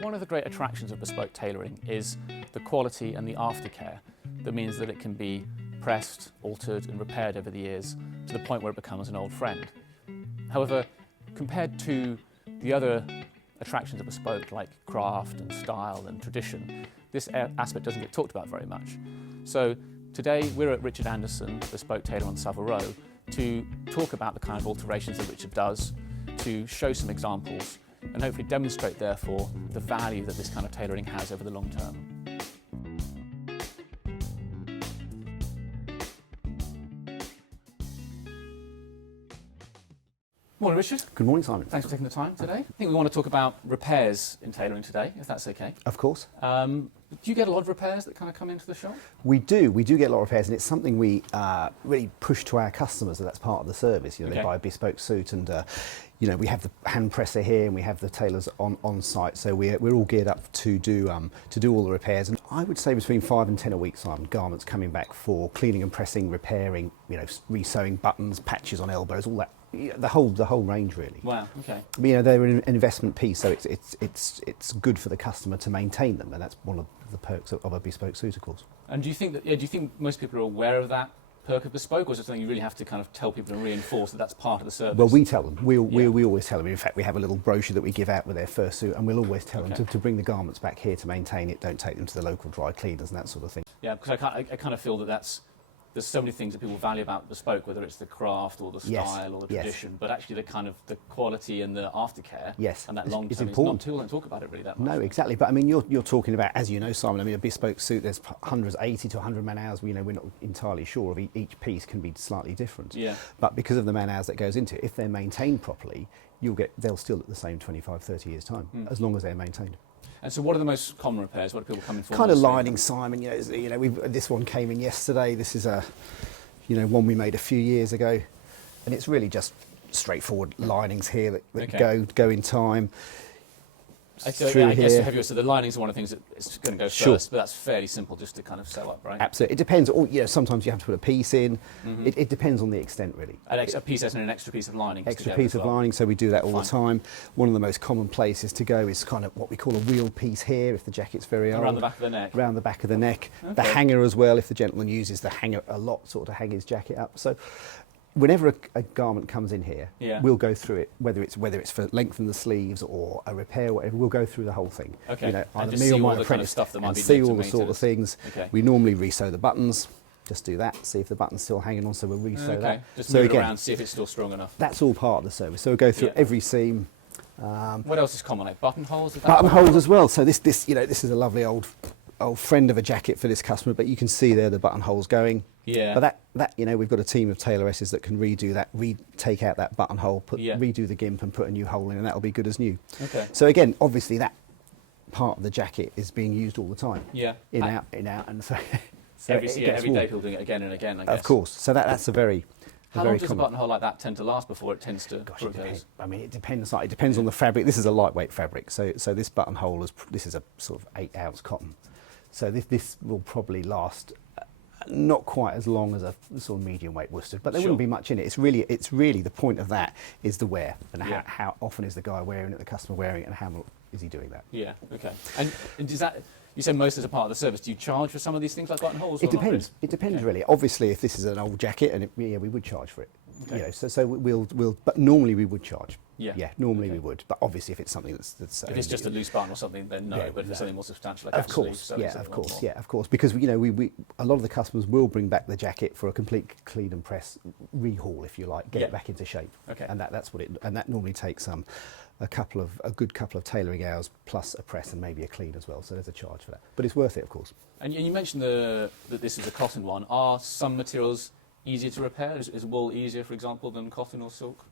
One of the great attractions of bespoke tailoring is the quality and the aftercare that means that it can be pressed, altered and repaired over the years to the point where it becomes an old friend. However, compared to the other attractions of bespoke like craft and style and tradition, this aspect doesn't get talked about very much. So today we're at Richard Anderson, Bespoke Tailor on Savile Row, to talk about the kind of alterations that Richard does, to show some examples and hopefully demonstrate therefore the value that this kind of tailoring has over the long term. Morning, Richard. Good morning, Simon. Thanks for taking the time today. I think we want to talk about repairs in tailoring today, if that's okay. Of course. Do you get a lot of repairs that kind of come into the shop? We do get a lot of repairs, and it's something we really push to our customers, that that's part of the service. You know, They buy a bespoke suit, and we have the hand presser here, and we have the tailors on site, so we're all geared up to do all the repairs. And I would say between 5 and 10 a week, Simon, garments coming back for cleaning and pressing, repairing, re-sewing buttons, patches on elbows, all that. The whole range, really. Wow. Okay. They're an investment piece, so it's good for the customer to maintain them, and that's one of the perks of a bespoke suit, of course. And do you think most people are aware of that perk of bespoke, or is it something you really have to kind of tell people and reinforce that that's part of the service? Well, we tell them. We always tell them. In fact, we have a little brochure that we give out with their first suit, and we'll always tell them to bring the garments back here to maintain it. Don't take them to the local dry cleaners and that sort of thing. Yeah, because I kind of feel there's so many things that people value about bespoke, whether it's the craft or the style or the tradition, but actually the kind of the quality and the aftercare and that long term is not. People don't talk about it really that much. No, exactly. But I mean, you're talking about, as you know, Simon. I mean, a bespoke suit, there's hundreds, 80 to 100 man hours. We're not entirely sure of each piece can be slightly different. Yeah. But because of the man hours that goes into it, if they're maintained properly, they'll still look the same 25, 30 years time, as long as they're maintained. And so what are the most common repairs? What do people come in for? Kind of lining, Simon. This one came in yesterday. This is one we made a few years ago, and it's really just straightforward linings here that go in time. So the linings are one of the things that it's going to go first, but that's fairly simple just to kind of sew up, right? Absolutely. It depends. Sometimes you have to put a piece in. It depends on the extent, really. A piece and an extra piece of lining. Extra piece of lining, so we do that all the time. One of the most common places to go is kind of what we call a wheel piece here, if the jacket's very old. Around the back of the neck. Around the back of the neck. Okay. The hanger as well, if the gentleman uses the hanger a lot, sort of to hang his jacket up. So whenever a garment comes in here, we'll go through it, whether it's for lengthening the sleeves or a repair or whatever, we'll go through the whole thing. Okay. Either me or my apprentice, and see all the sort of things. Okay. We normally re-sew the buttons. Just do that, see if the button's still hanging on, so we'll re-sew that. Just move it around, see if it's still strong enough. That's all part of the service. So we'll go through every seam. What else is common? Like buttonholes? Buttonholes as well. So this is a lovely old friend of a jacket for this customer, but you can see there the buttonholes going. Yeah. But that we've got a team of tailoresses that can redo that, take out that buttonhole, redo the gimp and put a new hole in, and that'll be good as new. Okay. So again, obviously that part of the jacket is being used all the time. Yeah. In out, and so every day people doing it again and again, I guess. Of course. So that's a very How long does a buttonhole like that tend to last before it tends to? Gosh, it depends. It depends on the fabric. This is a lightweight fabric, so this buttonhole this is a sort of 8-ounce cotton. So this will probably last not quite as long as a sort of medium weight worsted, but there wouldn't be much in it. It's really the point of that is the wear, and how often is the guy wearing it, the customer wearing it, and how is he doing that? Yeah. Okay. And does that? You said most as a part of the service. Do you charge for some of these things like buttonholes? It depends. It depends really. Obviously, if this is an old jacket, and we would charge for it. Okay. So we'll. But normally we would charge. Yeah. Normally we would. But obviously, if it's something that's if it's just a loose button or something, then no. But if it's something more substantial, like of course. Because we a lot of the customers will bring back the jacket for a complete clean and press rehaul, if you like, get it back into shape. Okay. And that's what and that normally takes a good couple of tailoring hours plus a press and maybe a clean as well. So there's a charge for that, but it's worth it, of course. And you mentioned that this is a cotton one. Are some materials easier to repair? Is wool easier, for example, than cotton or silk?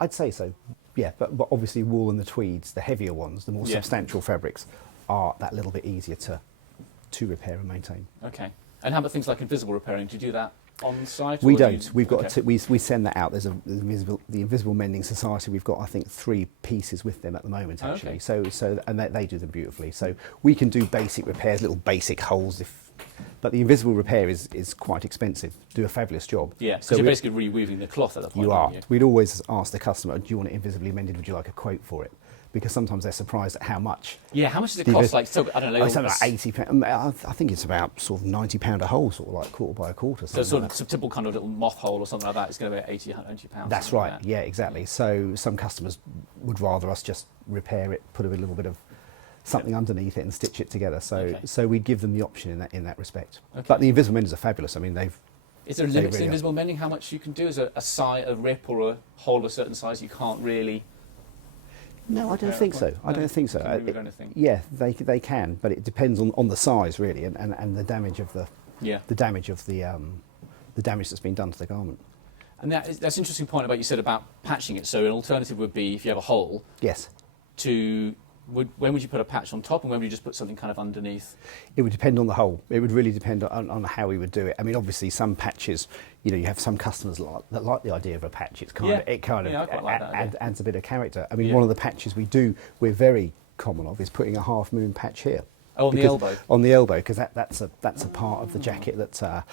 I'd say so, yeah, but obviously wool and the tweeds, the heavier ones, the more substantial fabrics, are that little bit easier to repair and maintain. Okay. And how about things like invisible repairing? Do you do that on site? We don't. We've got we send that out. There's the Invisible Mending Society. We've got, I think, 3 pieces with them at the moment, actually. Okay. So and they do them beautifully. So we can do basic repairs, little basic holes but the invisible repair is quite expensive. Do a fabulous job. Yeah, so you're basically reweaving the cloth at that point. You are. We'd always ask the customer, do you want it invisibly mended? Would you like a quote for it? because sometimes they're surprised at how much. Yeah, how much does it cost? Like, so, I don't know. It's something like £80. I think it's about sort of £90 a hole, sort of like quarter by a quarter. So sort of some typical kind of little moth hole or something like that. It's going to be £80. That's right. Like Yeah, exactly. So some customers would rather us just repair it, put a little bit of something underneath it, and stitch it together. So we'd give them the option in that respect. Okay. But the invisible menders are fabulous. I mean, Is there a limit to invisible mending? How much you can do? Is a rip or a hole of a certain size you can't really? No, I don't think so. I don't think so. Yeah, they can, but it depends on the size really, and the damage of the damage that's been done to the garment. And that's an interesting point about you said about patching it. So an alternative would be if you have a hole. Yes. When would you put a patch on top, and when would you just put something kind of underneath? It would depend on the hole. It would really depend on how we would do it. I mean, obviously, some patches, you have some customers that like the idea of a patch. It kind of adds a bit of character. I mean, one of the patches we're very common of is putting a half moon patch here. Oh, on the elbow. On the elbow, because that's a part of the jacket that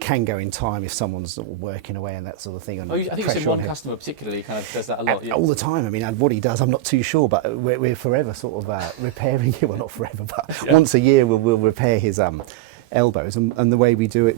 can go in time if someone's sort of working away and that sort of thing. And I think you said one customer particularly kind of does that a lot. All the time. I mean, and what he does, I'm not too sure, but we're forever sort of repairing it. Well, not forever, but once a year we'll repair his elbows. And the way we do it,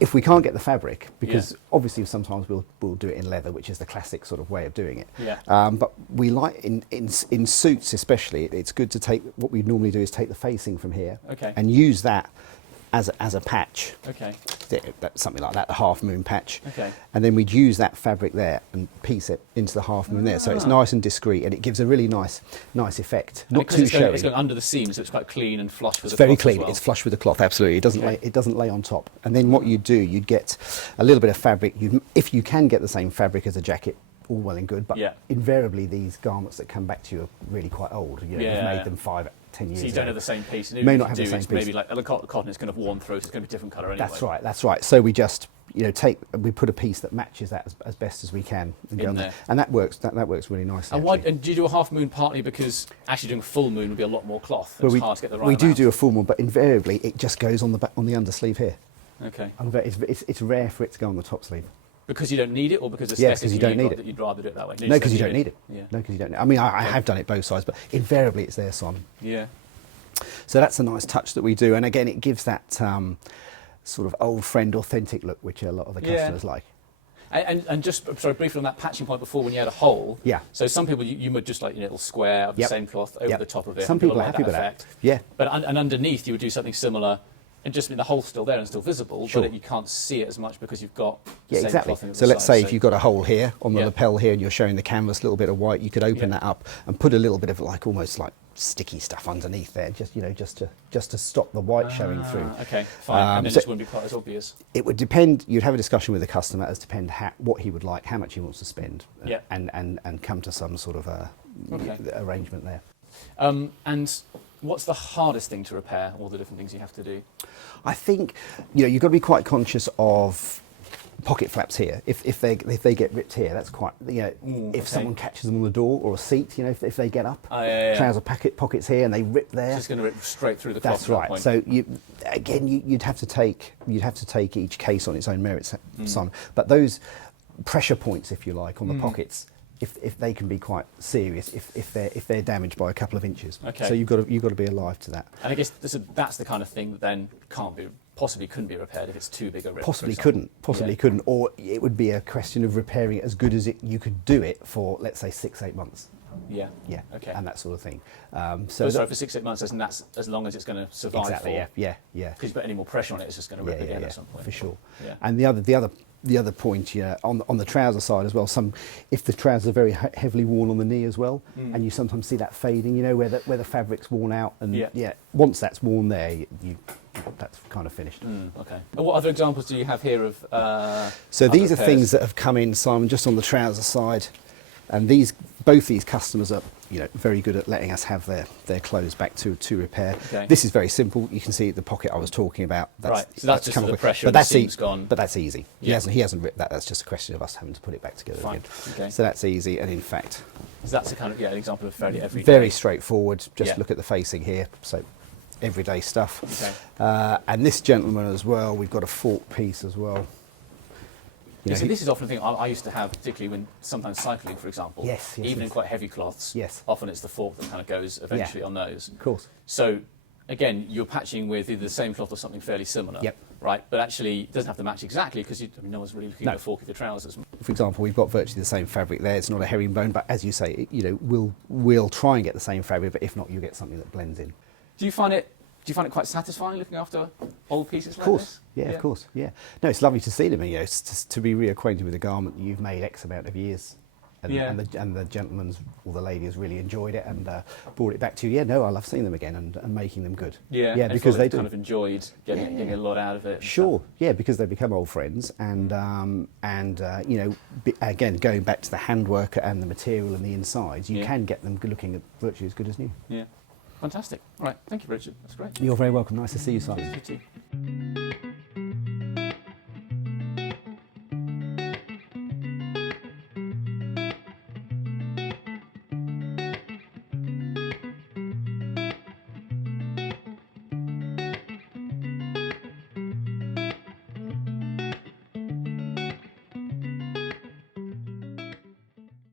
if we can't get the fabric, because obviously sometimes we'll do it in leather, which is the classic sort of way of doing it. Yeah. But we like in suits especially, it's good to take what we normally do is take the facing from here and use that as a patch. Okay. Something like that, the half moon patch. Okay. And then we'd use that fabric there and piece it into the half moon there, so it's nice and discreet, and it gives a really nice effect. And not too showy. It's going under the seam, so it's quite clean and flush with the cloth. It's very cloth clean. as well. It's flush with the cloth. Absolutely. It doesn't lay on top. And then what you'd do, you'd get a little bit of fabric. If you can get the same fabric as a jacket, all well and good. But invariably, these garments that come back to you are really quite old. You've made them 5, 10 years. So you don't have the same piece. You may not have the same piece. Maybe like the cotton is kind of worn through, so it's going to be a different colour anyway. That's right. So we just we put a piece that matches that as best as we can and go there. And that works. That works really nicely. And do you do a half moon partly because actually doing a full moon would be a lot more cloth? It's hard to get the right amount. We do a full moon, but invariably it just goes on the undersleeve here. Okay. It's rare for it to go on the top sleeve. Because you don't need it, or because aesthetically you don't need it. That you'd rather do it that way? No, because you don't need it. Yeah. No, because you don't. I mean, I have done it both sides, but invariably it's there, Simon. Yeah. So that's a nice touch that we do, and again, it gives that sort of old friend, authentic look, which a lot of the customers like. And just briefly on that patching point before, when you had a hole. Yeah. So some people you would just like a little square of the same cloth over the top of it. Some people are happy with that. Yeah. But and underneath you would do something similar. And just the hole's still there and still visible, but you can't see it as much because you've got the same exactly. cloth. So let's say if you've got a hole here on the lapel here, and you're showing the canvas a little bit of white, you could open that up and put a little bit of almost like sticky stuff underneath there, just to stop the white showing through. Okay, fine. And then it wouldn't be quite as obvious. It would depend. You'd have a discussion with the customer as depend what he would like, how much he wants to spend, and come to some sort of arrangement there. And what's the hardest thing to repair? All the different things you have to do. I think you've got to be quite conscious of pocket flaps here. If they get ripped here, that's quite if someone catches them on the door or a seat, if they get up, trouser pockets here and they rip there. It's just going to rip straight through the cloth. That's right. So you'd have to take each case on its own merits, Simon. But those pressure points, if you like, on the pockets. If they can be quite serious if they're damaged by a couple of inches. Okay. So you've got to be alive to that. And I guess that's the kind of thing that then possibly couldn't be repaired if it's too big a rip. Possibly couldn't, or it would be a question of repairing it as good as you could do it for, let's say, 6-8 months. Yeah. Yeah. Okay. And that sort of thing. So for 6-8 months, and that's as long as it's going to survive. Exactly. For. Yeah. Because you put any more pressure on it, it's just going to rip again at some point. For sure. Yeah. And the other point, on the trouser side as well. If the trousers are very heavily worn on the knee as well, and you sometimes see that fading, where the fabric's worn out, and once that's worn there, that's kind of finished. Okay. And what other examples do you have here of? So these are things that have come in, Simon, just on the trouser side, and both these customers are very good at letting us have their clothes back to repair. Okay. This is very simple. You can see the pocket I was talking about. Right. So that's just for the pressure. But that's gone. But that's easy. Yeah. He hasn't ripped that. That's just a question of us having to put it back together again. Okay. So that's easy. And in fact, so that's a kind of an example of fairly everyday. Very straightforward. Just look at the facing here. So everyday stuff. Okay. And this gentleman as well. We've got a fork piece as well. You know, see, this is often a thing I used to have, particularly when sometimes cycling, for example. Yes, yes, even yes. in quite heavy cloths. Yes. Often it's the fork that kind of goes eventually on those. Of course. So again, you're patching with either the same cloth or something fairly similar. Yep. Right, but actually it doesn't have to match exactly because no one's really looking at the fork of your trousers. For example, we've got virtually the same fabric there. It's not a herringbone, but as you say, you know, we'll try and get the same fabric, but if not, you get something that blends in. Do you find it quite satisfying looking after old pieces like Of course, this? yeah, of course, yeah. No, it's lovely to see them. You know, to be reacquainted with a garment that you've made X amount of years, and the gentleman's or the lady has really enjoyed it and brought it back to you. Yeah, no, I love seeing them again and making them good. Yeah, yeah, because they kind of enjoyed getting a lot out of it. Sure, yeah, because they become old friends, and you know, again, going back to the handwork and the material and the insides, you can get them looking virtually as good as new. Yeah, fantastic. All right, thank you, Richard. That's great. You're very welcome. Nice to see you, Simon. Good to see you.